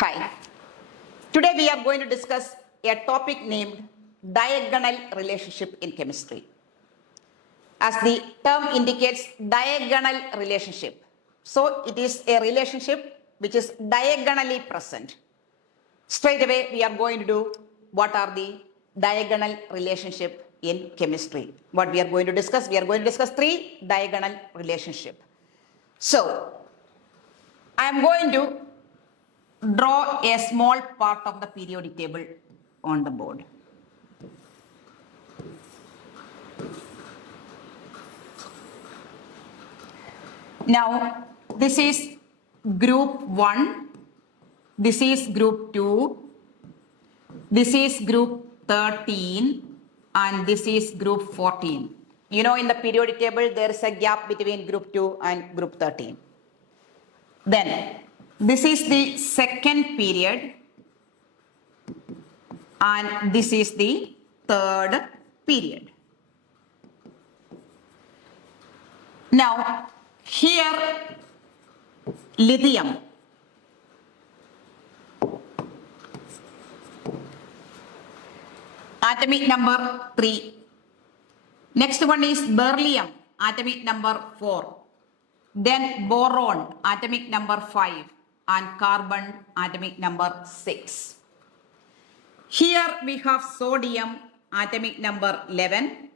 Hi. Today we are going to discuss a topic named diagonal relationship in chemistry. As the term indicates, diagonal relationship. So it is a relationship which is diagonally present. Straight away we are going to do what are the diagonal relationship in chemistry. What we are going to discuss? We are going to discuss three diagonal relationship. So I am going to draw a small part of the periodic table on the board. Now, this is group 1, this is group 2, this is group 13, and this is group 14. You know, in the periodic table, there is a gap between group 2 and group 13. Then, this is the second period, and this is the third period. Now, here lithium, atomic number 3. Next one is beryllium, atomic number 4. Then boron, atomic number 5, and carbon, atomic number 6. Here we have sodium, atomic number 11,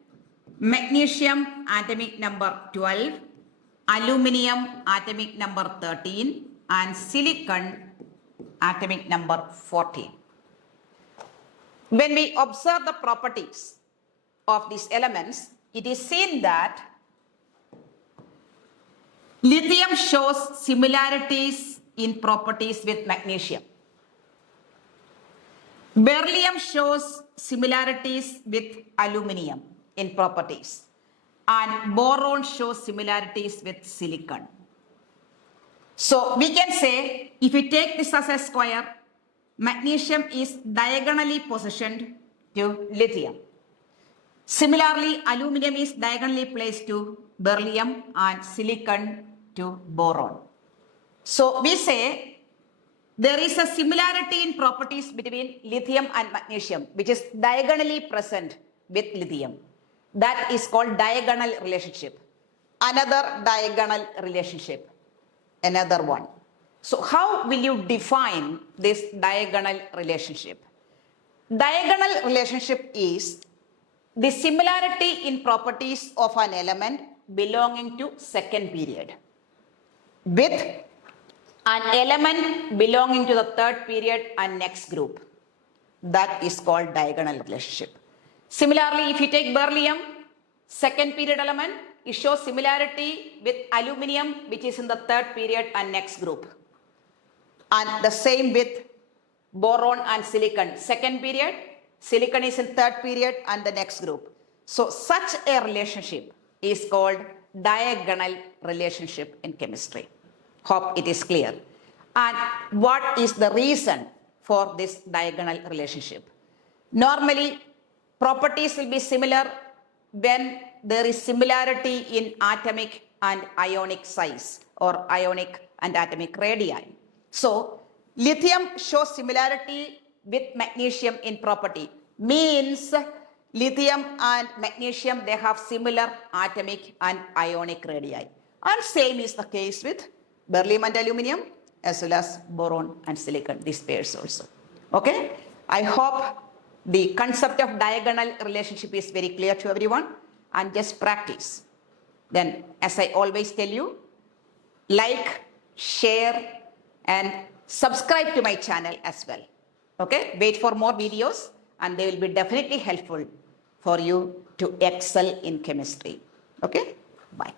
magnesium, atomic number 12, aluminium, atomic number 13, and silicon, atomic number 14. When we observe the properties of these elements, it is seen that lithium shows similarities in properties with magnesium. Beryllium shows similarities with aluminium in properties, and boron shows similarities with silicon. So we can say, if we take this as a square, magnesium is diagonally positioned to lithium. Similarly, aluminium is diagonally placed to beryllium and silicon to boron. So we say there is a similarity in properties between lithium and magnesium, which is diagonally present with lithium. That is called diagonal relationship. Another diagonal relationship, another one. So how will you define this diagonal relationship? Diagonal relationship is the similarity in properties of an element belonging to second period with an element belonging to the third period and next group. That is called diagonal relationship. Similarly, if you take beryllium, second period element, it shows similarity with aluminium, which is in the third period and next group. And the same with boron and silicon. Second period, silicon is in third period and the next group. So such a relationship is called diagonal relationship in chemistry. Hope it is clear. And what is the reason for this diagonal relationship? Normally, properties will be similar when there is similarity in atomic and ionic size or ionic and atomic radii. So, lithium shows similarity with magnesium in property. Means lithium and magnesium, they have similar atomic and ionic radii. And same is the case with beryllium and aluminium as well as boron and silicon, these pairs also. Okay? I hope the concept of diagonal relationship is very clear to everyone, and just practice. Then, as I always tell you, like, share, and subscribe to my channel as well. Okay? Wait for more videos, and they will be definitely helpful for you to excel in chemistry. Okay? Bye.